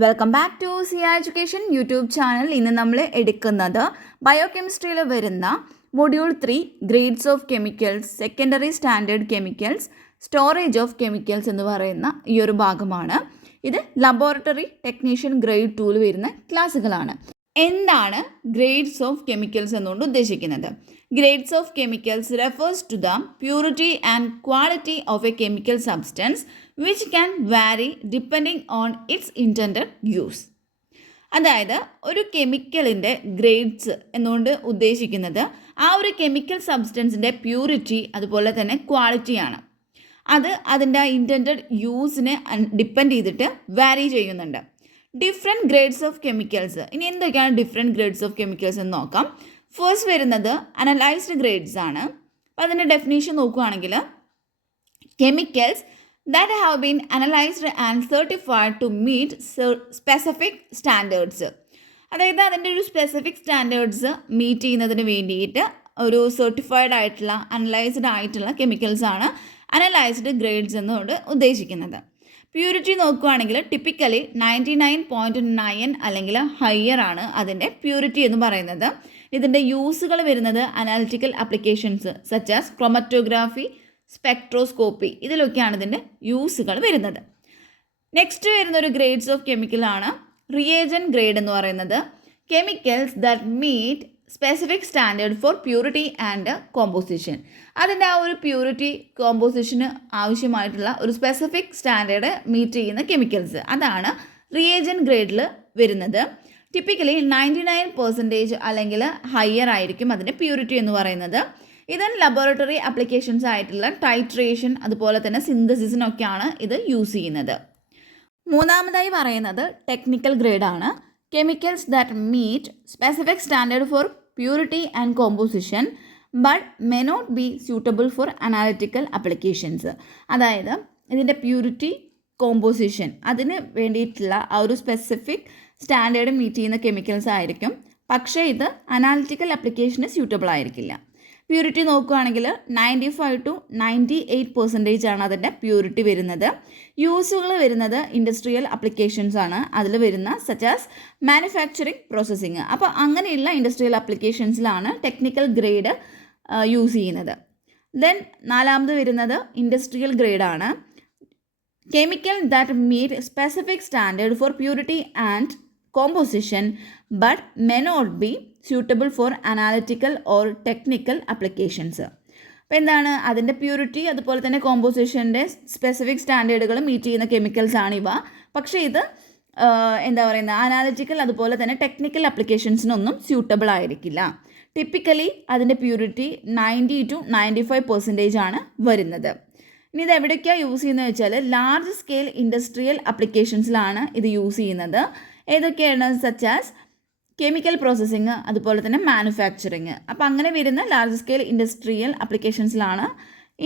Welcome back to Siya education YouTube channel. ഇന്ന് നമ്മൾ എടുക്കുന്നത് ബയോകെമിസ്ട്രിയിൽ വരുന്ന module 3 grades of chemicals, secondary standard chemicals, storage of chemicals എന്ന് പറയുന്ന ഈ ഒരു ഭാഗമാണ്. ഇത് ലബോറട്ടറി ടെക്നീഷ്യൻ ഗ്രേഡ് 2 വരുന്ന ക്ലാസ്സുകളാണ്. എന്താണ് ഗ്രേഡ്സ് ഓഫ് കെമിക്കൽസ് എന്നുകൊണ്ട് ഉദ്ദേശിക്കുന്നത്? Grades of chemicals refers to the purity and quality of a chemical substance which can vary depending on its intended use. അതായത് ഒരു കെമിക്കലിൻ്റെ ഗ്രേഡ്സ് എന്നുകൊണ്ട് ഉദ്ദേശിക്കുന്നത് ആ ഒരു കെമിക്കൽ സബ്സ്റ്റൻസിൻ്റെ പ്യൂരിറ്റി അതുപോലെ തന്നെ ക്വാളിറ്റിയാണ്. അത് അതിൻ്റെ ഇൻറ്റൻഡഡ് യൂസിനെ ഡിപ്പെൻഡ് ചെയ്തിട്ട് വാരി ചെയ്യുന്നുണ്ട്. Different grades of chemicals. ഇനി എന്തൊക്കെയാണ് ഡിഫറെൻറ്റ് ഗ്രേഡ്സ് ഓഫ് കെമിക്കൽസ് എന്ന് നോക്കാം. ഫസ്റ്റ് വരുന്നത് അനലൈസ്ഡ് ഗ്രേഡ്സ് ആണ്. അപ്പോൾ അതിൻ്റെ ഡെഫിനേഷൻ നോക്കുകയാണെങ്കിൽ chemicals that have been analyzed and certified to meet specific standards. അതായത് അതിൻ്റെ ഒരു സ്പെസിഫിക് സ്റ്റാൻഡേർഡ്സ് മീറ്റ് ചെയ്യുന്നതിന് വേണ്ടിയിട്ട് ഒരു സർട്ടിഫൈഡ് ആയിട്ടുള്ള അനലൈസ്ഡ് ആയിട്ടുള്ള കെമിക്കൽസാണ് അനലൈസ്ഡ് ഗ്രേഡ്സ് എന്നുകൊണ്ട് ഉദ്ദേശിക്കുന്നത്. പ്യൂരിറ്റി നോക്കുകയാണെങ്കിൽ ടിപ്പിക്കലി 99.9 അല്ലെങ്കിൽ ഹയർ ആണ് അതിൻ്റെ പ്യൂരിറ്റി എന്ന് പറയുന്നത്. ഇതിൻ്റെ യൂസുകൾ വരുന്നത് analytical applications such as chromatography, spectroscopy, ഇതിലൊക്കെയാണ് ഇതിൻ്റെ യൂസുകൾ വരുന്നത്. നെക്സ്റ്റ് വരുന്നൊരു ഗ്രേഡ്സ് ഓഫ് കെമിക്കലാണ് റിയേജൻ ഗ്രേഡ് എന്ന് പറയുന്നത്. Chemicals that meet specific standard for purity and composition. അതിൻ്റെ ആ ഒരു പ്യൂരിറ്റി കോമ്പോസിഷന് ആവശ്യമായിട്ടുള്ള ഒരു സ്പെസിഫിക് സ്റ്റാൻഡേർഡ് മീറ്റ് ചെയ്യുന്ന കെമിക്കൽസ്, അതാണ് റിയേജൻ ഗ്രേഡിൽ വരുന്നത്. ടിപ്പിക്കലി 99% അല്ലെങ്കിൽ ഹയർ ആയിരിക്കും അതിൻ്റെ പ്യൂരിറ്റി എന്ന് പറയുന്നത്. ഇതിന് ലബോറട്ടറി ആപ്ലിക്കേഷൻസ് ആയിട്ടുള്ള ടൈട്രേഷൻ അതുപോലെ തന്നെ സിന്തസിസിനൊക്കെയാണ് ഇത് യൂസ് ചെയ്യുന്നത്. മൂന്നാമതായി പറയുന്നത് ടെക്നിക്കൽ ഗ്രേഡാണ്. Chemicals that meet specific standard for purity and composition but may not be suitable for analytical applications. അതായത് ഇതിൻ്റെ പ്യൂരിറ്റി, കോമ്പോസിഷൻ അതിന് വേണ്ടിയിട്ടുള്ള ആ ഒരു സ്പെസിഫിക് സ്റ്റാൻഡേർഡ് മീറ്റ് ചെയ്യുന്ന കെമിക്കൽസ് ആയിരിക്കും, പക്ഷേ ഇത് അനാലിറ്റിക്കൽ ആപ്ലിക്കേഷന് സ്യൂട്ടബിൾ ആയിരിക്കില്ല. പ്യൂരിറ്റി നോക്കുകയാണെങ്കിൽ 95 to 98% ആണ് അതിൻ്റെ പ്യൂരിറ്റി വരുന്നത്. യൂസുകൾ വരുന്നത് ഇൻഡസ്ട്രിയൽ ആപ്ലിക്കേഷൻസ് ആണ് അതിൽ വരുന്ന സച്ച് ആസ് മാനുഫാക്ചറിങ്, പ്രോസസ്സിങ്. അപ്പോൾ അങ്ങനെയുള്ള ഇൻഡസ്ട്രിയൽ ആപ്ലിക്കേഷൻസിലാണ് ടെക്നിക്കൽ ഗ്രേഡ് യൂസ് ചെയ്യുന്നത്. ദെൻ നാലാമത് വരുന്നത് ഇൻഡസ്ട്രിയൽ ഗ്രേഡാണ്. Chemical that meet specific standard for purity and composition but may not be suitable for analytical or technical applications. അപ്പോൾ എന്താണ് അതിൻ്റെ പ്യൂരിറ്റി അതുപോലെ തന്നെ കോമ്പോസിഷൻ്റെ സ്പെസിഫിക് സ്റ്റാൻഡേർഡുകൾ മീറ്റ് ചെയ്യുന്ന കെമിക്കൽസ് ആണിവ. പക്ഷേ ഇത് എന്താ പറയുന്നത് അനാലിറ്റിക്കൽ അതുപോലെ തന്നെ ടെക്നിക്കൽ ആപ്ലിക്കേഷൻസിനൊന്നും സ്യൂട്ടബിൾ ആയിരിക്കില്ല. ടിപ്പിക്കലി അതിൻ്റെ പ്യൂരിറ്റി 90 to 95% ആണ് വരുന്നത്. ഇനി ഇത് എവിടേക്കാണ് യൂസ് ചെയ്യുന്നത് വെച്ചാൽ ലാർജ് സ്കെയിൽ ഇൻഡസ്ട്രിയൽ ആപ്ലിക്കേഷൻസിലാണ് ഇത് യൂസ് ചെയ്യുന്നത്. ഏതൊക്കെയാണ് സച്ച് ആസ് കെമിക്കൽ പ്രോസസ്സിങ് അതുപോലെ തന്നെ മാനുഫാക്ചറിങ്. അപ്പോൾ അങ്ങനെ വരുന്ന ലാർജ് സ്കെയിൽ ഇൻഡസ്ട്രിയൽ ആപ്ലിക്കേഷൻസിലാണ്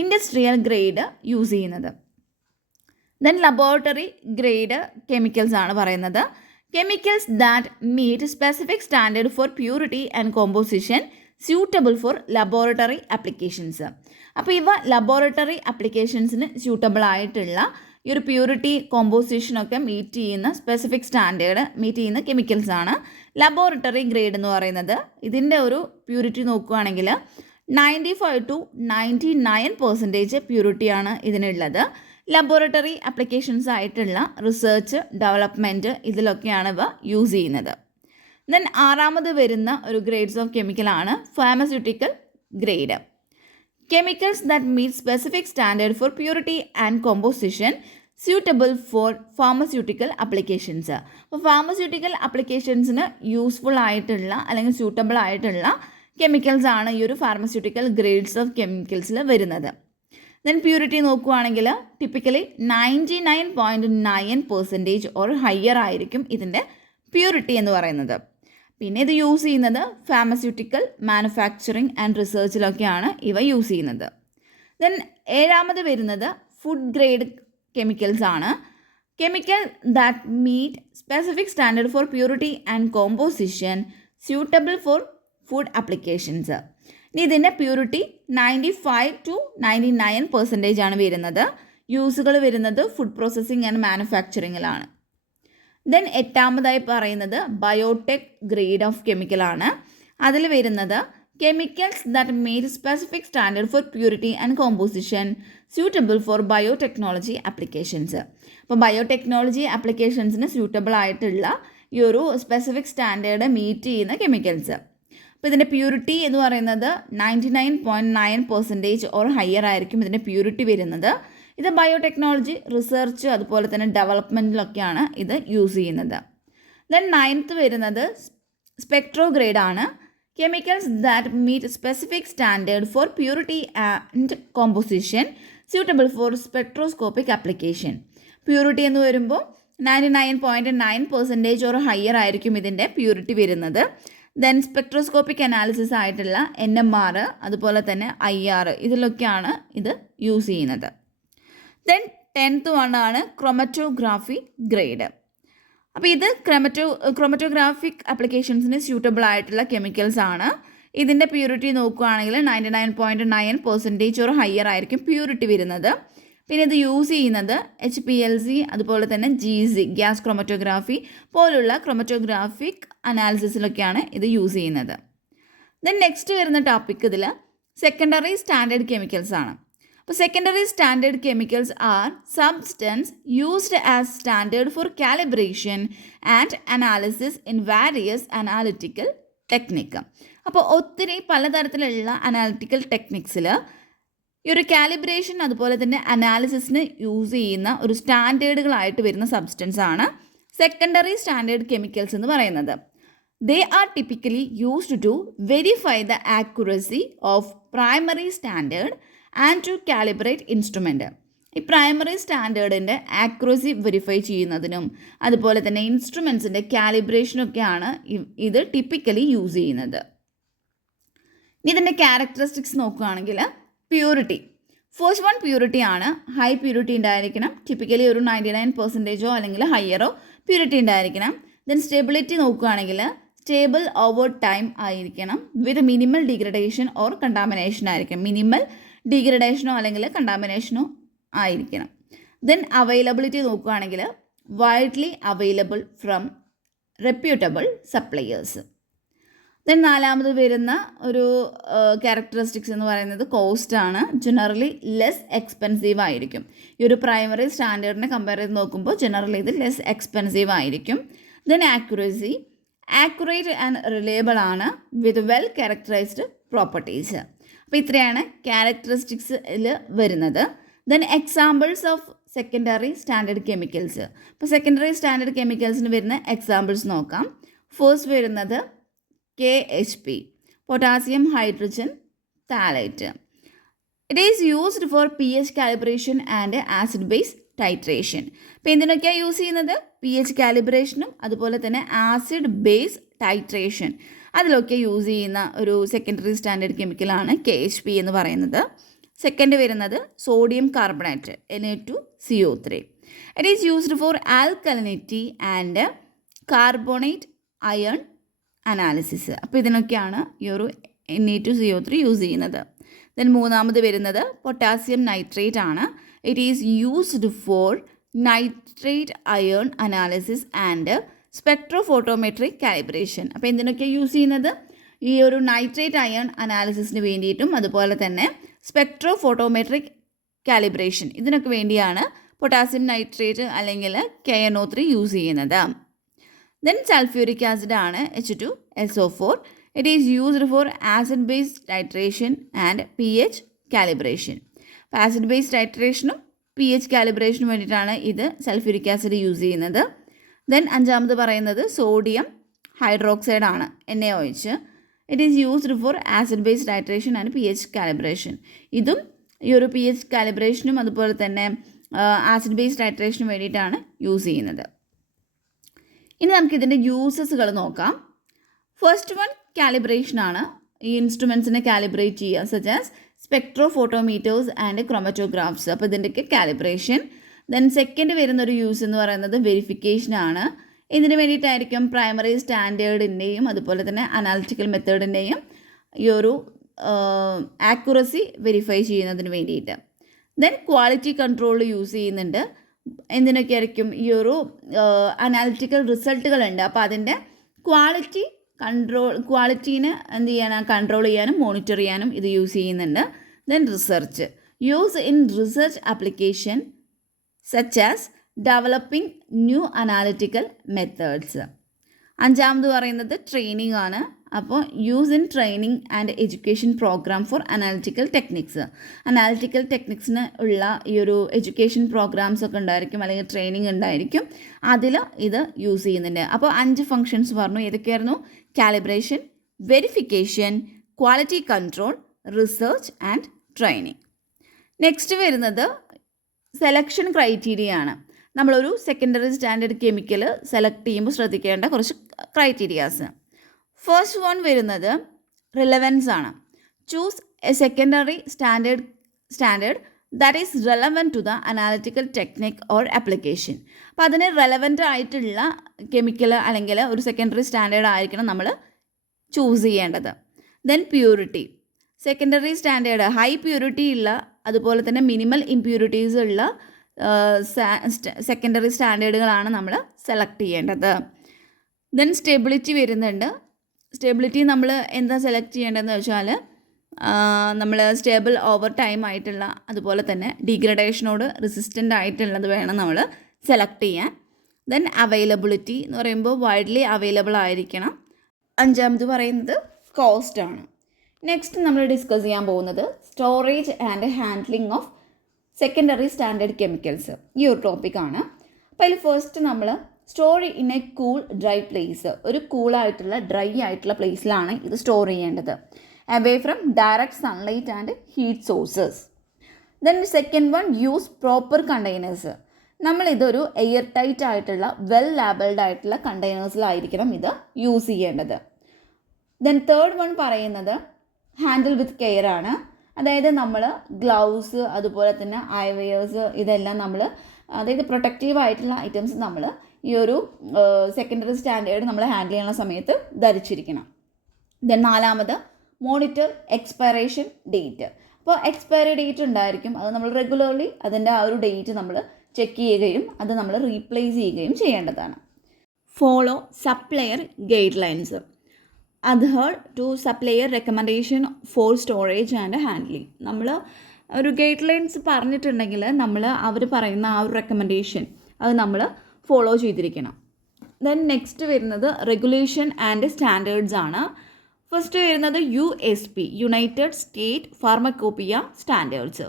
ഇൻഡസ്ട്രിയൽ ഗ്രേഡ് യൂസ് ചെയ്യുന്നത്. ദെൻ ലബോറട്ടറി ഗ്രേഡ് കെമിക്കൽസ് ആണ് പറയുന്നത്. Chemicals that meet specific standard for purity and composition suitable for laboratory applications. അപ്പോൾ ഇവ ലബോറട്ടറി ആപ്ലിക്കേഷൻസിന് സ്യൂട്ടബിൾ ആയിട്ടുള്ള ഈ ഒരു പ്യൂരിറ്റി, കോമ്പോസിഷനൊക്കെ മീറ്റ് ചെയ്യുന്ന സ്പെസിഫിക് സ്റ്റാൻഡേർഡ് മീറ്റ് ചെയ്യുന്ന കെമിക്കൽസാണ് ലബോറട്ടറി ഗ്രേഡ് എന്ന് പറയുന്നത്. ഇതിൻ്റെ ഒരു പ്യൂരിറ്റി നോക്കുകയാണെങ്കിൽ 95 to 99% പ്യൂരിറ്റിയാണ് ഇതിനുള്ളത്. ലബോറട്ടറി ആപ്ലിക്കേഷൻസ് ആയിട്ടുള്ള റിസർച്ച്, ഡെവലപ്മെൻറ്റ് ഇതിലൊക്കെയാണ് ഇവ യൂസ് ചെയ്യുന്നത്. ദെൻ ആറാമത് വരുന്ന ഒരു ഗ്രേഡ്സ് ഓഫ് കെമിക്കലാണ് pharmaceutical grade. Chemicals that meet specific standard for purity and composition suitable for pharmaceutical applications. അപ്പോൾ ഫാർമസ്യൂട്ടിക്കൽ ആപ്ലിക്കേഷൻസിന് യൂസ്ഫുൾ ആയിട്ടുള്ള അല്ലെങ്കിൽ സ്യൂട്ടബിൾ ആയിട്ടുള്ള കെമിക്കൽസ് ആണ് ഈ ഒരു ഫാർമസ്യൂട്ടിക്കൽ ഗ്രേഡ്സ് ഓഫ് കെമിക്കൽസിൽ വരുന്നത്. ദെൻ പ്യൂരിറ്റി നോക്കുകയാണെങ്കിൽ ടിപ്പിക്കലി 99.9% ഓർ ഹയർ ആയിരിക്കും ഇതിൻ്റെ പ്യൂരിറ്റി എന്ന് പറയുന്നത്. പിന്നെ ഇത് യൂസ് ചെയ്യുന്നത് ഫാർമസ്യൂട്ടിക്കൽ, മാനുഫാക്ചറിങ് ആൻഡ് റിസർച്ചിലൊക്കെയാണ് ഇവ യൂസ് ചെയ്യുന്നത്. ദെൻ ഏഴാമത് വരുന്നത് ഫുഡ് ഗ്രേഡ് കെമിക്കൽസ് ആണ്. Chemical that meet specific standard for purity and composition suitable for food applications. ഇനി ഇതിൻ്റെ പ്യൂരിറ്റി 95 to 99% ആണ് വരുന്നത്. യൂസുകൾ വരുന്നത് ഫുഡ് പ്രോസസ്സിംഗ് ആൻഡ് മാനുഫാക്ചറിങ്ങിലാണ്. ദെൻ എട്ടാമതായി പറയുന്നത് ബയോടെക് ഗ്രേഡ് ഓഫ് കെമിക്കലാണ്. അതിൽ വരുന്നത് chemicals that meet specific standard for purity and composition suitable for biotechnology applications. അപ്പോൾ ബയോടെക്നോളജി ആപ്ലിക്കേഷൻസിന് സ്യൂട്ടബിൾ ആയിട്ടുള്ള ഈ ഒരു സ്പെസിഫിക് സ്റ്റാൻഡേർഡ് മീറ്റ് ചെയ്യുന്ന കെമിക്കൽസ്. അപ്പോൾ ഇതിൻ്റെ പ്യൂരിറ്റി എന്ന് പറയുന്നത് 99.9% ഓർ ഹയർ ആയിരിക്കും ഇതിൻ്റെ പ്യൂരിറ്റി വരുന്നത്. ഇത് ബയോടെക്നോളജി റിസർച്ച് അതുപോലെ തന്നെ ഡെവലപ്മെൻറ്റിലൊക്കെയാണ് ഇത് യൂസ് ചെയ്യുന്നത്. ദെൻ 9th വരുന്നത് സ്പെക്ട്രോഗ്രേഡ് ആണ്. Chemicals that meet specific standard for purity and composition suitable for spectroscopic application. Purity എന്ന് വരുമ്പോൾ 99.9% ഓർ ഹയർ ആയിരിക്കും ഇതിൻ്റെ പ്യൂരിറ്റി വരുന്നത്. ദെൻ സ്പെക്ട്രോസ്കോപ്പിക് അനാലിസിസ് ആയിട്ടുള്ള NMR അതുപോലെ തന്നെ IR ഇതിലൊക്കെയാണ് ഇത് യൂസ് ചെയ്യുന്നത്. ദെൻ 10th ആണ് ക്രോമറ്റോഗ്രാഫി ഗ്രേഡ്. അപ്പോൾ ഇത് ക്രോമറ്റോഗ്രാഫിക് ആപ്ലിക്കേഷൻസിന് സ്യൂട്ടബിൾ ആയിട്ടുള്ള കെമിക്കൽസ് ആണ്. ഇതിൻ്റെ പ്യൂരിറ്റി നോക്കുകയാണെങ്കിൽ 99.9% ഓർ ഹയർ ആയിരിക്കും പ്യൂരിറ്റി വരുന്നത്. പിന്നെ ഇത് യൂസ് ചെയ്യുന്നത് HPLC അതുപോലെ തന്നെ GC ഗ്യാസ് ക്രോമറ്റോഗ്രാഫി പോലുള്ള ക്രോമറ്റോഗ്രാഫിക് അനാലിസിസിലൊക്കെയാണ് ഇത് യൂസ് ചെയ്യുന്നത്. ദെൻ നെക്സ്റ്റ് വരുന്ന ടോപ്പിക് ഇതിൽ സെക്കൻഡറി സ്റ്റാൻഡേർഡ് കെമിക്കൽസ് ആണ്. അപ്പോൾ secondary standard chemicals are substance used as standard for calibration and analysis in various analytical technique. അപ്പോൾ ഒത്തിരി പലതരത്തിലുള്ള അനാലിറ്റിക്കൽ ടെക്നിക്സിൽ ഈ ഒരു കാലിബ്രേഷൻ അതുപോലെ തന്നെ അനാലിസിസിന് യൂസ് ചെയ്യുന്ന ഒരു സ്റ്റാൻഡേർഡുകളായിട്ട് വരുന്ന സബ്സ്റ്റൻസ് ആണ് സെക്കൻഡറി സ്റ്റാൻഡേർഡ് കെമിക്കൽസ് എന്ന് പറയുന്നത്. They are typically used to verify the accuracy of primary standard and to calibrate instrument. ഈ പ്രൈമറി സ്റ്റാൻഡേർഡിൻ്റെ ആക്യുറസി വെരിഫൈ ചെയ്യുന്നതിനും അതുപോലെ തന്നെ ഇൻസ്ട്രുമെൻസിൻ്റെ കാലിബ്രേഷനൊക്കെയാണ് ഇത് ടിപ്പിക്കലി യൂസ് ചെയ്യുന്നത്. ഇതിൻ്റെ ക്യാരക്ടറിസ്റ്റിക്സ് നോക്കുകയാണെങ്കിൽ പ്യൂരിറ്റി ഫസ്റ്റ് വൺ പ്യൂരിറ്റി ആണ്. ഹൈ പ്യൂരിറ്റി ഉണ്ടായിരിക്കണം. ടിപ്പിക്കലി ഒരു 99% അല്ലെങ്കിൽ ഹയറോ പ്യൂരിറ്റി ഉണ്ടായിരിക്കണം. ദെൻ സ്റ്റെബിലിറ്റി നോക്കുകയാണെങ്കിൽ സ്റ്റേബിൾ ഓവർ ടൈം ആയിരിക്കണം. വിത്ത് മിനിമൽ ഡിഗ്രഡേഷൻ ഓർ കണ്ടാമിനേഷൻ ആയിരിക്കും. മിനിമൽ ഡിഗ്രഡേഷനോ അല്ലെങ്കിൽ കണ്ടാമിനേഷനോ ആയിരിക്കണം. ദെൻ അവൈലബിലിറ്റി നോക്കുകയാണെങ്കിൽ widely available from reputable suppliers. Then നാലാമത് വരുന്ന ഒരു ക്യാരക്ടറിസ്റ്റിക്സ് എന്ന് പറയുന്നത് കോസ്റ്റ് ആണ്. ജനറലി ലെസ് എക്സ്പെൻസീവ് ആയിരിക്കും. ഈ ഒരു പ്രൈമറി സ്റ്റാൻഡേർഡിനെ കമ്പയർ ചെയ്ത് നോക്കുമ്പോൾ ജനറലി ഇത് ലെസ് എക്സ്പെൻസീവ് ആയിരിക്കും. Then accuracy accurate and reliable ആണ് വിത്ത് വെൽ ക്യാരക്ടറൈസ്ഡ് പ്രോപ്പർട്ടീസ്. അപ്പോൾ ഇത്രയാണ് ക്യാരക്ടറിസ്റ്റിക്സിൽ വരുന്നത്. Then examples of secondary standard chemicals. അപ്പോൾ സെക്കൻഡറി സ്റ്റാൻഡേർഡ് കെമിക്കൽസിന് വരുന്ന എക്സാമ്പിൾസ് നോക്കാം. ഫസ്റ്റ് വരുന്നത് KHP potassium hydrogen phthalate. It is used for pH calibration and acid base titration. അപ്പോൾ എന്തിനൊക്കെയാണ് യൂസ് ചെയ്യുന്നത്? pH കാലിബ്രേഷനും അതുപോലെ തന്നെ ആസിഡ് ബേസ് ടൈട്രേഷൻ അതിലൊക്കെ യൂസ് ചെയ്യുന്ന ഒരു സെക്കൻഡറി സ്റ്റാൻഡേർഡ് കെമിക്കലാണ് KHP എന്ന് പറയുന്നത്. സെക്കൻഡ് വരുന്നത് sodium carbonate Na2CO3. It is used four alkalinity and carbonate iron analysis. അപ്പോൾ ഇതിനൊക്കെയാണ് ഈ ഒരു Na2CO3 യൂസ് ചെയ്യുന്നത്. ദെൻ മൂന്നാമത് വരുന്നത് പൊട്ടാസ്യം നൈട്രേറ്റ് ആണ്. It is used for nitrate ion analysis and spectrophotometric calibration. അപ്പോൾ എന്തിനൊക്കെ യൂസ് ചെയ്യുന്നത്? ഈ ഒരു നൈട്രേറ്റ് അയൺ അനാലിസിസിന് വേണ്ടിയിട്ടും അതുപോലെ തന്നെ സ്പെക്ട്രോഫോട്ടോമെട്രിക് കാലിബ്രേഷൻ ഇതിനൊക്കെ വേണ്ടിയാണ് പൊട്ടാസ്യം നൈട്രേറ്റ് അല്ലെങ്കിൽ KNO3 യൂസ് ചെയ്യുന്നത്. ദെൻ സൾഫ്യൂരിക് ആസിഡ് ആണ് H2SO4. It is used four acid based titration and pH calibration. അപ്പോൾ ആസിഡ് ബേസ്ഡ് ടൈട്രേഷനും pH കാലിബ്രേഷനും വേണ്ടിയിട്ടാണ് ഇത് സൾഫ്യൂരിക് ആസിഡ് യൂസ് ചെയ്യുന്നത്. ദെൻ അഞ്ചാമത് പറയുന്നത് സോഡിയം ഹൈഡ്രോക്സൈഡ് ആണ് NaOH. It is used four acid based titration and pH calibration. ഇതും ഈ ഒരു pH കാലിബ്രേഷനും അതുപോലെ തന്നെ ആസിഡ് ബേസ്ഡ് ടൈട്രേഷനും വേണ്ടിയിട്ടാണ് യൂസ് ചെയ്യുന്നത്. ഇനി നമുക്കിതിൻ്റെ യൂസസുകൾ നോക്കാം. ഫസ്റ്റ് വൺ കാലിബ്രേഷൻ ആണ്. ഈ ഇൻസ്ട്രുമെൻസിനെ കാലിബ്രേറ്റ് ചെയ്യുക സച്ച് ആസ് സ്പെക്ട്രോഫോട്ടോമീറ്റേഴ്സ് ആൻഡ് ക്രോമറ്റോഗ്രാഫ്സ്. അപ്പോൾ ഇതിൻ്റെയൊക്കെ കാലിബ്രേഷൻ. ദെൻ സെക്കൻഡ് വരുന്നൊരു യൂസ് എന്ന് പറയുന്നത് വെരിഫിക്കേഷൻ ആണ്. ഇതിന് വേണ്ടിയിട്ടായിരിക്കും പ്രൈമറി സ്റ്റാൻഡേർഡിൻ്റെയും അതുപോലെ തന്നെ അനാലിറ്റിക്കൽ മെത്തേഡിൻ്റെയും ഈ ഒരു ആക്യുറസി വെരിഫൈ ചെയ്യുന്നതിന് വേണ്ടിയിട്ട്. ദെൻ ക്വാളിറ്റി കൺട്രോൾ യൂസ് ചെയ്യുന്നുണ്ട്. എന്തിനൊക്കെ ആയിരിക്കും ഈ ഒരു അനാലിറ്റിക്കൽ റിസൾട്ടുകളുണ്ട്. അപ്പോൾ അതിൻ്റെ ക്വാളിറ്റീനെ എന്ത് ചെയ്യാനും കൺട്രോൾ ചെയ്യാനും മോണിറ്റർ ചെയ്യാനും ഇത് യൂസ് ചെയ്യുന്നുണ്ട്. Then research use in research application such as developing new analytical methods. അഞ്ചാമത് പറയുന്നത് ട്രെയിനിങ് ആണ്. അപ്പോൾ use in training and education programme for analytical techniques. Analytical ടെക്നിക്സിന് ഉള്ള ഈ ഒരു എഡ്യൂക്കേഷൻ പ്രോഗ്രാംസ് ഒക്കെ ഉണ്ടായിരിക്കും, അല്ലെങ്കിൽ ട്രെയിനിങ് ഉണ്ടായിരിക്കും, അതിൽ ഇത് യൂസ് ചെയ്യുന്നുണ്ട്. അപ്പോൾ 5 ഫങ്ഷൻസ് പറഞ്ഞു. ഏതൊക്കെയായിരുന്നു? Calibration, verification, quality control, research and training. Next വരുന്നത് സെലക്ഷൻ ക്രൈറ്റീരിയ ആണ്. നമ്മളൊരു സെക്കൻഡറി സ്റ്റാൻഡേർഡ് കെമിക്കൽ സെലക്ട് ചെയ്യുമ്പോൾ ശ്രദ്ധിക്കേണ്ട കുറച്ച് ക്രൈറ്റീരിയാസ്. ഫസ്റ്റ് വൺ വരുന്നത് റിലവൻസ് ആണ്. Choose a secondary standard that is relevant to the analytical technique or application. അപ്പോൾ അതിന് റെലവൻ്റ് ആയിട്ടുള്ള കെമിക്കൽ അല്ലെങ്കിൽ ഒരു സെക്കൻഡറി സ്റ്റാൻഡേർഡ് ആയിരിക്കണം നമ്മൾ ചൂസ് ചെയ്യേണ്ടത്. Then purity. Secondary standard high purity ഉള്ള, അതുപോലെ തന്നെ മിനിമൽ ഇംപ്യൂരിറ്റീസ് ഉള്ള സെക്കൻഡറി സ്റ്റാൻഡേർഡുകളാണ് നമ്മൾ സെലക്ട് ചെയ്യേണ്ടത്. ദെൻ സ്റ്റെബിലിറ്റി വരുന്നുണ്ട്. സ്റ്റെബിലിറ്റി നമ്മൾ എന്താ സെലക്ട് ചെയ്യേണ്ടതെന്ന് വെച്ചാൽ നമ്മൾ സ്റ്റേബിൾ ഓവർ ടൈം ആയിട്ടുള്ള, അതുപോലെ തന്നെ ഡീഗ്രഡേഷനോട് റെസിസ്റ്റൻ്റ് ആയിട്ടുള്ളത് വേണം നമ്മൾ സെലക്ട് ചെയ്യാൻ. ദെൻ അവൈലബിലിറ്റി എന്ന് പറയുമ്പോൾ വൈഡ്ലി അവൈലബിൾ ആയിരിക്കണം. അഞ്ചാമത് പറയുന്നത് കോസ്റ്റ് ആണ്. നെക്സ്റ്റ് നമ്മൾ ഡിസ്കസ് ചെയ്യാൻ പോകുന്നത് storage and handling of secondary standard chemicals. ഈ ഒരു ടോപ്പിക്കാണ്. അപ്പോൾ അതിൽ ഫസ്റ്റ് നമ്മൾ store in a cool dry place. ഒരു കൂളായിട്ടുള്ള ഡ്രൈ ആയിട്ടുള്ള പ്ലേസിലാണ് ഇത് സ്റ്റോർ ചെയ്യേണ്ടത്. Away from direct sunlight and heat sources. Then second one use proper containers. നമ്മളിതൊരു എയർ ടൈറ്റ് ആയിട്ടുള്ള വെൽ ലാബിൾഡ് ആയിട്ടുള്ള കണ്ടെയ്നേഴ്സിലായിരിക്കണം ഇത് യൂസ് ചെയ്യേണ്ടത്. ദെൻ തേർഡ് വൺ പറയുന്നത് ഹാൻഡിൽ വിത്ത് കെയർ ആണ്. അതായത് നമ്മൾ ഗ്ലൗസ്, അതുപോലെ തന്നെ ഐവെയേഴ്സ്, ഇതെല്ലാം നമ്മൾ, അതായത് പ്രൊട്ടക്റ്റീവ് ആയിട്ടുള്ള ഐറ്റംസ് നമ്മൾ ഈ ഒരു സെക്കൻഡറി സ്റ്റാൻഡേർഡ് നമ്മൾ ഹാൻഡിൽ ചെയ്യുന്ന സമയത്ത് ധരിച്ചിരിക്കണം. ദെൻ നാലാമത് മോണിറ്റർ എക്സ്പയറേഷൻ ഡേറ്റ്. അപ്പോൾ എക്സ്പയറി ഡേറ്റ് ഉണ്ടായിരിക്കും, അത് നമ്മൾ റെഗുലർലി അതിൻ്റെ ആ ഒരു ഡേറ്റ് നമ്മൾ ചെക്ക് ചെയ്യുകയും അത് നമ്മൾ റീപ്ലേസ് ചെയ്യുകയും ചെയ്യേണ്ടതാണ്. Follow supplier guidelines. Adhere to supplier recommendation for storage and handling. നമ്മൾ ഒരു ഗൈഡ് ലൈൻസ് പറഞ്ഞിട്ടുണ്ടെങ്കിൽ നമ്മൾ അവർ പറയുന്ന ആ ഒരു റെക്കമെൻഡേഷൻ അത് നമ്മൾ ഫോളോ ചെയ്തിരിക്കണം. ദെൻ നെക്സ്റ്റ് വരുന്നത് റെഗുലേഷൻ ആൻഡ് സ്റ്റാൻഡേർഡ്സ് ആണ്. ഫസ്റ്റ് വരുന്നത് USP, United State pharmacopoeia standards.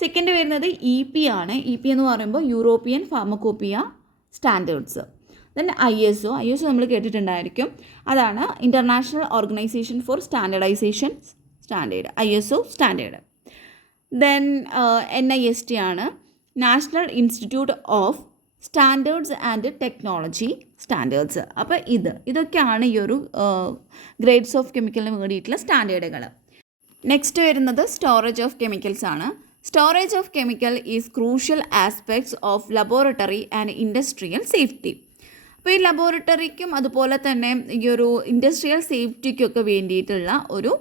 Second വരുന്നത് EP ആണ്. EP എന്ന് പറയുമ്പോൾ European pharmacopoeia standards. Then ISO നമ്മൾ കേട്ടിട്ടുണ്ടായിരിക്കും. അതാണ് International Organization for Standardization standard, ISO standard. Then NIST ആണ്, National Institute of Standards and Technology standards. അപ്പോൾ ഇതൊക്കെയാണ് ഈ ഒരു ഗ്രേഡ്സ് ഓഫ് കെമിക്കലിന് വേണ്ടിയിട്ടുള്ള സ്റ്റാൻഡേർഡുകൾ. നെക്സ്റ്റ് വരുന്നത് സ്റ്റോറേജ് ഓഫ് കെമിക്കൽസ് ആണ്. Storage of chemical is crucial aspects of laboratory and industrial safety. അപ്പോൾ ഈ ലബോറട്ടറിക്കും അതുപോലെ തന്നെ ഈ ഒരു ഇൻഡസ്ട്രിയൽ സേഫ്റ്റിക്കൊക്കെ വേണ്ടിയിട്ടുള്ള ഒരു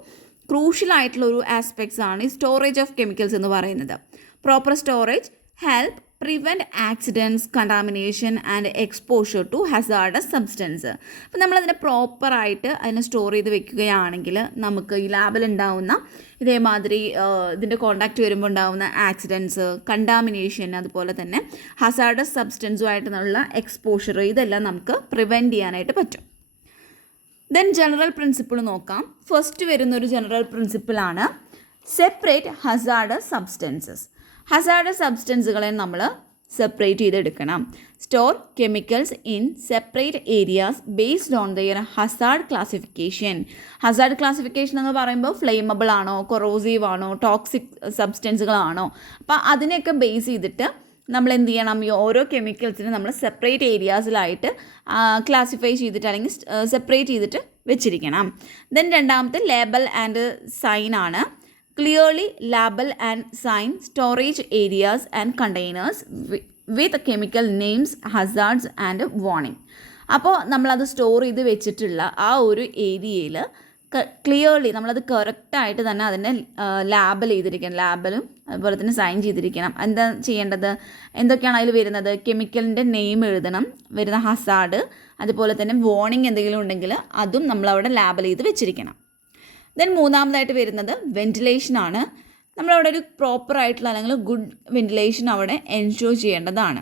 ക്രൂഷ്യൽ ആയിട്ടുള്ള ഒരു ആസ്പെക്ട്സ് ആണ് ഈ സ്റ്റോറേജ് ഓഫ് കെമിക്കൽസ് എന്ന് പറയുന്നത്. Proper storage help prevent accidents, contamination and exposure to hazardous substance. അപ്പോൾ നമ്മളതിനെ പ്രോപ്പറായിട്ട് അതിനെ സ്റ്റോർ ചെയ്ത് വെക്കുകയാണെങ്കിൽ നമുക്ക് ഈ ലാബിലുണ്ടാവുന്ന ഇതേമാതിരി ഇതിൻ്റെ കോണ്ടാക്റ്റ് വരുമ്പോൾ ഉണ്ടാകുന്ന ആക്സിഡൻറ്റ്സ്, കണ്ടാമിനേഷൻ, അതുപോലെ തന്നെ ഹസാർഡസ് സബ്സ്റ്റൻസുമായിട്ടുള്ള എക്സ്പോഷർ, ഇതെല്ലാം നമുക്ക് പ്രിവെൻറ്റ് ചെയ്യാനായിട്ട് പറ്റും. ദെൻ ജനറൽ പ്രിൻസിപ്പിൾ നോക്കാം. ഫസ്റ്റ് വരുന്നൊരു ജനറൽ പ്രിൻസിപ്പിളാണ് സെപ്പറേറ്റ് ഹസാർഡസ് സബ്സ്റ്റൻസസ്. ഹസാർഡസ് സബ്സ്റ്റൻസുകളെ നമ്മൾ സെപ്പറേറ്റ് ചെയ്തെടുക്കണം. Store chemicals in separate areas based on their hazard classification. Hazard classification എന്ന് പറയുമ്പോൾ ഫ്ലെയിമബിൾ ആണോ, കൊറോസീവ് ആണോ, ടോക്സിക് സബ്സ്റ്റൻസുകളാണോ, അപ്പോൾ അതിനെയൊക്കെ ബേസ് ചെയ്തിട്ട് നമ്മൾ എന്ത് ചെയ്യണം, ഈ ഓരോ കെമിക്കൽസിനും നമ്മൾ സെപ്പറേറ്റ് ഏരിയാസിലായിട്ട് ക്ലാസിഫൈ ചെയ്തിട്ട് അല്ലെങ്കിൽ സെപ്പറേറ്റ് ചെയ്തിട്ട് വെച്ചിരിക്കണം. ദെൻ രണ്ടാമത്തെ ലേബൽ ആൻഡ് സൈൻ ആണ്. Clearly label and sign storage areas and containers with chemical names, hazards and warning. അപ്പോൾ നമ്മളത് സ്റ്റോർ ചെയ്ത് വെച്ചിട്ടുള്ള ആ ഒരു ഏരിയയിൽ ക്ലിയർലി നമ്മളത് കറക്റ്റായിട്ട് തന്നെ അതിനെ ലാബൽ ചെയ്തിരിക്കണം, ലാബലും അതുപോലെ തന്നെ സൈൻ ചെയ്തിരിക്കണം. എന്താ ചെയ്യേണ്ടത്, എന്തൊക്കെയാണ് അതിൽ വരുന്നത്, കെമിക്കലിൻ്റെ നെയിം എഴുതണം, വരുന്ന ഹസാർഡ്, അതുപോലെ തന്നെ വാർണിംഗ് എന്തെങ്കിലും ഉണ്ടെങ്കിൽ അതും നമ്മളവിടെ ലാബൽ ചെയ്ത് വെച്ചിരിക്കണം. ദെൻ മൂന്നാമതായിട്ട് വരുന്നത് വെൻറ്റിലേഷനാണ്. നമ്മളവിടെ ഒരു പ്രോപ്പറായിട്ടുള്ള അല്ലെങ്കിൽ ഗുഡ് വെൻറ്റിലേഷൻ അവിടെ എൻഷുർ ചെയ്യേണ്ടതാണ്.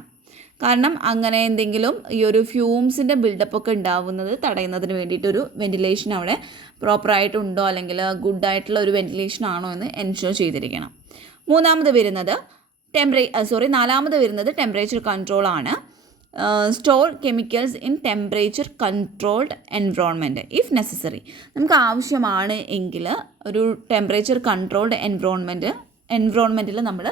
കാരണം അങ്ങനെ എന്തെങ്കിലും ഈ ഒരു ഫ്യൂംസിൻ്റെ ബിൽഡപ്പൊക്കെ ഉണ്ടാവുന്നത് തടയുന്നതിന് വേണ്ടിയിട്ടൊരു വെൻറ്റിലേഷൻ അവിടെ പ്രോപ്പറായിട്ടുണ്ടോ അല്ലെങ്കിൽ ഗുഡായിട്ടുള്ള ഒരു വെൻറ്റിലേഷൻ ആണോ എന്ന് എൻഷുർ ചെയ്തിരിക്കണം. നാലാമത് വരുന്നത് ടെമ്പറേച്ചർ കൺട്രോൾ ആണ്. Store chemicals in temperature controlled environment if necessary. നമുക്ക് ആവശ്യമാണ് എങ്കിൽ ഒരു ടെമ്പറേച്ചർ കൺട്രോൾഡ് എൻവറോൺമെൻറ്റിൽ നമ്മൾ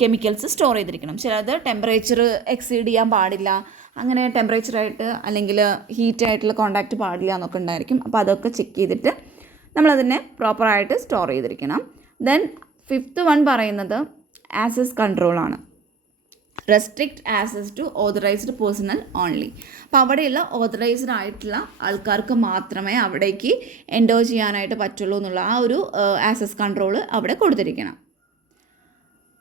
കെമിക്കൽസ് സ്റ്റോർ ചെയ്തിരിക്കണം. ചിലത് ടെമ്പറേച്ചർ എക്സീഡ് ചെയ്യാൻ പാടില്ല, അങ്ങനെ ടെമ്പറേച്ചറായിട്ട് അല്ലെങ്കിൽ ഹീറ്റായിട്ടുള്ള കോണ്ടാക്റ്റ് പാടില്ല എന്നൊക്കെ ഉണ്ടായിരിക്കും. അപ്പോൾ അതൊക്കെ ചെക്ക് ചെയ്തിട്ട് നമ്മളതിനെ പ്രോപ്പറായിട്ട് സ്റ്റോർ ചെയ്തിരിക്കണം. ദെൻ 5th വൺ പറയുന്നത് ആക്സസ് കൺട്രോളാണ്. Restrict access to authorised personnel only. അപ്പോൾ അവിടെയുള്ള ഓതറൈസ്ഡ് ആയിട്ടുള്ള ആൾക്കാർക്ക് മാത്രമേ അവിടേക്ക് എൻറ്റർ ചെയ്യാനായിട്ട് പറ്റുള്ളൂ എന്നുള്ള ആ ഒരു ആക്സസ് കൺട്രോൾ അവിടെ കൊടുത്തിരിക്കണം.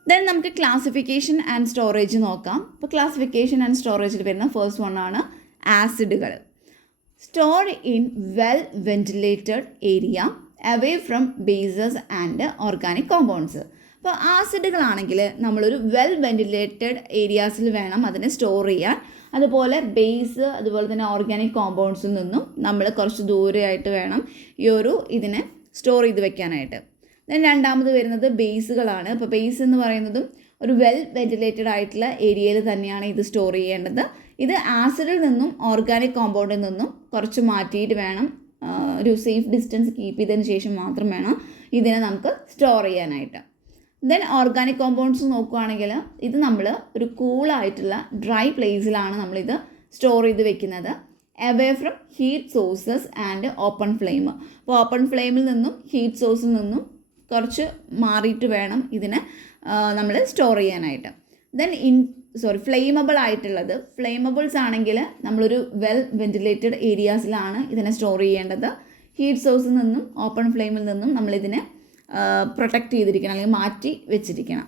ദെൻ നമുക്ക് ക്ലാസിഫിക്കേഷൻ ആൻഡ് സ്റ്റോറേജ് നോക്കാം. അപ്പോൾ ക്ലാസിഫിക്കേഷൻ ആൻഡ് സ്റ്റോറേജിൽ വരുന്ന ഫസ്റ്റ് വൺ ആണ് ആസിഡുകൾ. Store in well ventilated area away from bases and organic compounds. അപ്പോൾ ആസിഡുകളാണെങ്കിൽ നമ്മളൊരു വെൽ വെൻറ്റിലേറ്റഡ് ഏരിയാസിൽ വേണം അതിനെ സ്റ്റോർ ചെയ്യാൻ. അതുപോലെ ബേസ് അതുപോലെ തന്നെ ഓർഗാനിക് കോമ്പൗണ്ട്സിൽ നിന്നും നമ്മൾ കുറച്ച് ദൂരെയായിട്ട് വേണം ഈ ഒരു ഇതിനെ സ്റ്റോർ ചെയ്ത് വെക്കാനായിട്ട്. ദെൻ രണ്ടാമത് വരുന്നത് ബേസുകളാണ്. അപ്പോൾ ബേസ് എന്ന് പറയുന്നതും ഒരു വെൽ വെൻറ്റിലേറ്റഡ് ആയിട്ടുള്ള ഏരിയയിൽ തന്നെയാണ് ഇത് സ്റ്റോർ ചെയ്യേണ്ടത്. ഇത് ആസിഡിൽ നിന്നും ഓർഗാനിക് കോമ്പൗണ്ടിൽ നിന്നും കുറച്ച് മാറ്റിയിട്ട് വേണം, ഒരു സേഫ് ഡിസ്റ്റൻസ് കീപ്പ് ചെയ്തതിന് ശേഷം മാത്രം വേണം ഇതിനെ നമുക്ക് സ്റ്റോർ ചെയ്യാനായിട്ട്. ദെൻ ഓർഗാനിക് കോമ്പൗണ്ട്സ് നോക്കുകയാണെങ്കിൽ ഇത് നമ്മൾ ഒരു കൂളായിട്ടുള്ള ഡ്രൈ പ്ലേസിലാണ് നമ്മളിത് സ്റ്റോർ ചെയ്ത് വെക്കുന്നത്. Away from heat sources and open flame. അപ്പോൾ ഓപ്പൺ ഫ്ലെയിമിൽ നിന്നും ഹീറ്റ് സോഴ്സിൽ നിന്നും കുറച്ച് മാറിയിട്ട് വേണം ഇതിനെ നമ്മൾ സ്റ്റോർ ചെയ്യാനായിട്ട്. ദെൻ ഫ്ലെയിമബിൾ ആയിട്ടുള്ളത്, ഫ്ലെയിമബിൾസ് ആണെങ്കിൽ നമ്മളൊരു വെൽ വെൻറ്റിലേറ്റഡ് ഏരിയാസിലാണ് ഇതിനെ സ്റ്റോർ ചെയ്യേണ്ടത്. ഹീറ്റ് സോഴ്സിൽ നിന്നും ഓപ്പൺ ഫ്ലെയിമിൽ നിന്നും നമ്മളിതിനെ പ്രൊട്ടക്റ്റ് ചെയ്തിരിക്കണം അല്ലെങ്കിൽ മാറ്റി വെച്ചിരിക്കണം.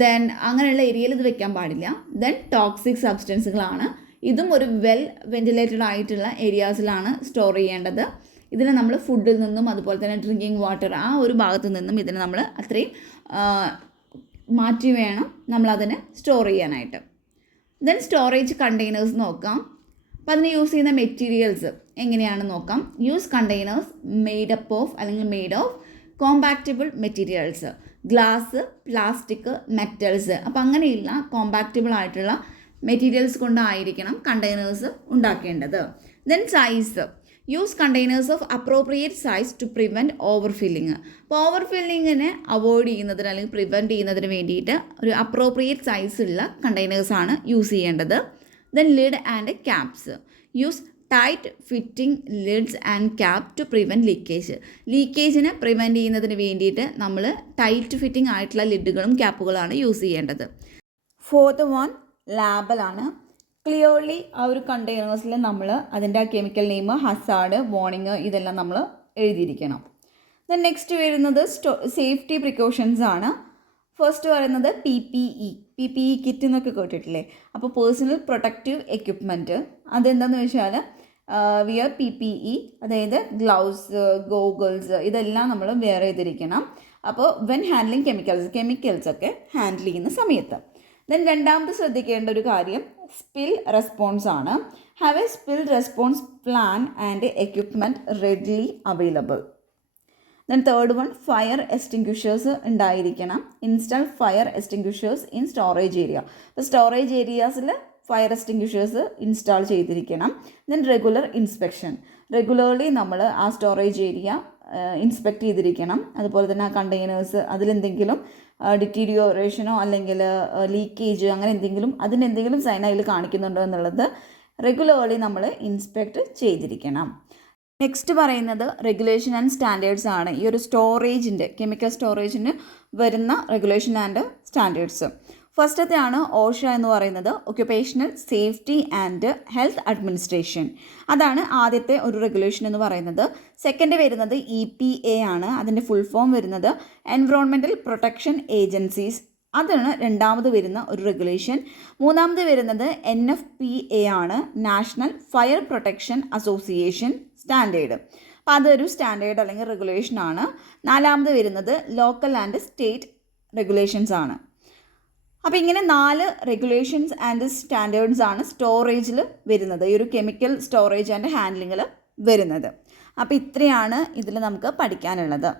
ദെൻ അങ്ങനെയുള്ള ഏരിയയിൽ ഇത് വെക്കാൻ പാടില്ല. ദെൻ ടോക്സിക് സബ്സ്റ്റൻസുകളാണ്. ഇതും ഒരു വെൽ വെൻറ്റിലേറ്റഡ് ആയിട്ടുള്ള ഏരിയാസിലാണ് സ്റ്റോർ ചെയ്യേണ്ടത്. ഇതിനെ നമ്മൾ ഫുഡിൽ നിന്നും അതുപോലെ തന്നെ ഡ്രിങ്കിങ് വാട്ടർ ആ ഒരു ഭാഗത്തു നിന്നും ഇതിനെ നമ്മൾ അത്രയും മാറ്റി വേണം നമ്മളതിനെ സ്റ്റോർ ചെയ്യാനായിട്ട്. ദെൻ സ്റ്റോറേജ് കണ്ടെയ്നേഴ്സ് നോക്കാം. അപ്പോൾ അതിന് യൂസ് ചെയ്യുന്ന മെറ്റീരിയൽസ് എങ്ങനെയാണെന്ന് നോക്കാം. Use containers made of compatible materials, glass, plastic, metals. അപ്പോൾ അങ്ങനെയുള്ള കോമ്പാക്റ്റബിൾ ആയിട്ടുള്ള മെറ്റീരിയൽസ് കൊണ്ടായിരിക്കണം കണ്ടെയ്നേഴ്സ് ഉണ്ടാക്കേണ്ടത്. Then size, use containers of appropriate size to prevent overfilling. അപ്പോൾ ഓവർ ഫില്ലിങ്ങിനെ അവോയ്ഡ് ചെയ്യുന്നതിന് അല്ലെങ്കിൽ പ്രിവെൻറ്റ് ചെയ്യുന്നതിന് വേണ്ടിയിട്ട് ഒരു അപ്രോപ്രിയേറ്റ് സൈസുള്ള കണ്ടെയ്നേഴ്സാണ് യൂസ് ചെയ്യേണ്ടത്. Then lid and caps, use tight fitting lids and cap to prevent leakage. ലീക്കേജിനെ പ്രിവെൻറ്റ് ചെയ്യുന്നതിന് വേണ്ടിയിട്ട് നമ്മൾ ടൈറ്റ് ഫിറ്റിംഗ് ആയിട്ടുള്ള ലിഡുകളും ക്യാപ്പുകളാണ് യൂസ് ചെയ്യേണ്ടത്. 4th one ലാബലാണ്. ക്ലിയർലി ആ ഒരു കണ്ടെയ്നേഴ്സിൽ നമ്മൾ അതിൻ്റെ ആ കെമിക്കൽ നെയിം, ഹസാർഡ്, വാർണിംഗ് ഇതെല്ലാം നമ്മൾ എഴുതിയിരിക്കണം. ദെൻ നെക്സ്റ്റ് വരുന്നത് സേഫ്റ്റി പ്രിക്കോഷൻസ് ആണ്. ഫസ്റ്റ് പറയുന്നത് PPE കിറ്റ് എന്നൊക്കെ കേട്ടിട്ടില്ലേ. അപ്പോൾ പേഴ്സണൽ പ്രൊട്ടക്റ്റീവ് എക്യുപ്മെൻറ്റ് അതെന്താണെന്ന് വെച്ചാൽ വിയർ PPE, അതായത് ഗ്ലൗസ്, ഗോഗിൾസ് ഇതെല്ലാം നമ്മൾ വെയർ ചെയ്തിരിക്കണം. അപ്പോൾ വെൻ ഹാൻഡ്ലിങ് കെമിക്കൽസൊക്കെ ഹാൻഡിൽ ചെയ്യുന്ന സമയത്ത്. ദെൻ രണ്ടാമത് ശ്രദ്ധിക്കേണ്ട ഒരു കാര്യം സ്പിൽ റെസ്പോൺസ് ആണ്. Have a spill response plan and equipment readily available. Then third one fire extinguishers ഉണ്ടായിരിക്കണം. Install fire extinguishers in storage area. അപ്പോൾ സ്റ്റോറേജ് ഏരിയാസിൽ ഫയർ എക്സ്റ്റിങ്ക്വിഷേഴ്സ് ഇൻസ്റ്റാൾ ചെയ്തിരിക്കണം. ദെൻ റെഗുലർ ഇൻസ്പെക്ഷൻ, റെഗുലർലി നമ്മൾ ആ സ്റ്റോറേജ് ഏരിയ ഇൻസ്പെക്ട് ചെയ്തിരിക്കണം. അതുപോലെ തന്നെ ആ കണ്ടെയ്നേഴ്സ് അതിലെന്തെങ്കിലും ഡിറ്റീരിയോറേഷനോ അല്ലെങ്കിൽ ലീക്കേജ് അങ്ങനെ അതിനെന്തെങ്കിലും സൈൻ അതിൽ കാണിക്കുന്നുണ്ടോ എന്നുള്ളത് റെഗുലർലി നമ്മൾ ഇൻസ്പെക്ട് ചെയ്തിരിക്കണം. നെക്സ്റ്റ് പറയുന്നത് റെഗുലേഷൻ ആൻഡ് സ്റ്റാൻഡേർഡ്സ് ആണ്. ഈ ഒരു സ്റ്റോറേജിൻ്റെ കെമിക്കൽ സ്റ്റോറേജിന് വരുന്ന റെഗുലേഷൻ ആൻഡ് സ്റ്റാൻഡേർഡ്സ്. ഫസ്റ്റത്തെയാണ് ഓഷ എന്ന് പറയുന്നത്, occupational safety and health administration. അതാണ് ആദ്യത്തെ ഒരു റെഗുലേഷൻ എന്ന് പറയുന്നത്. സെക്കൻഡ് വരുന്നത് EPA ആണ്. അതിൻ്റെ ഫുൾ ഫോം വരുന്നത് എൻവറോൺമെൻറ്റൽ പ്രൊട്ടക്ഷൻ ഏജൻസീസ്. അതാണ് രണ്ടാമത് വരുന്ന ഒരു റെഗുലേഷൻ. മൂന്നാമത് വരുന്നത് NFPA ആണ്, national fire protection association standard. അപ്പോൾ അതൊരു സ്റ്റാൻഡേർഡ് അല്ലെങ്കിൽ റെഗുലേഷൻ ആണ്. നാലാമത് വരുന്നത് ലോക്കൽ ആൻഡ് സ്റ്റേറ്റ് റെഗുലേഷൻസ് ആണ്. അപ്പോൾ ഇങ്ങനെ 4 റെഗുലേഷൻസ് ആൻഡ് സ്റ്റാൻഡേർഡ്സ് ആണ് സ്റ്റോറേജിൽ വരുന്നത്, ഈ ഒരു കെമിക്കൽ സ്റ്റോറേജ് ആൻഡ് ഹാൻഡ്ലിങ്ങിൽ വരുന്നത്. അപ്പോൾ ഇത്രയാണ് ഇതിൽ നമുക്ക് പഠിക്കാനുള്ളത്.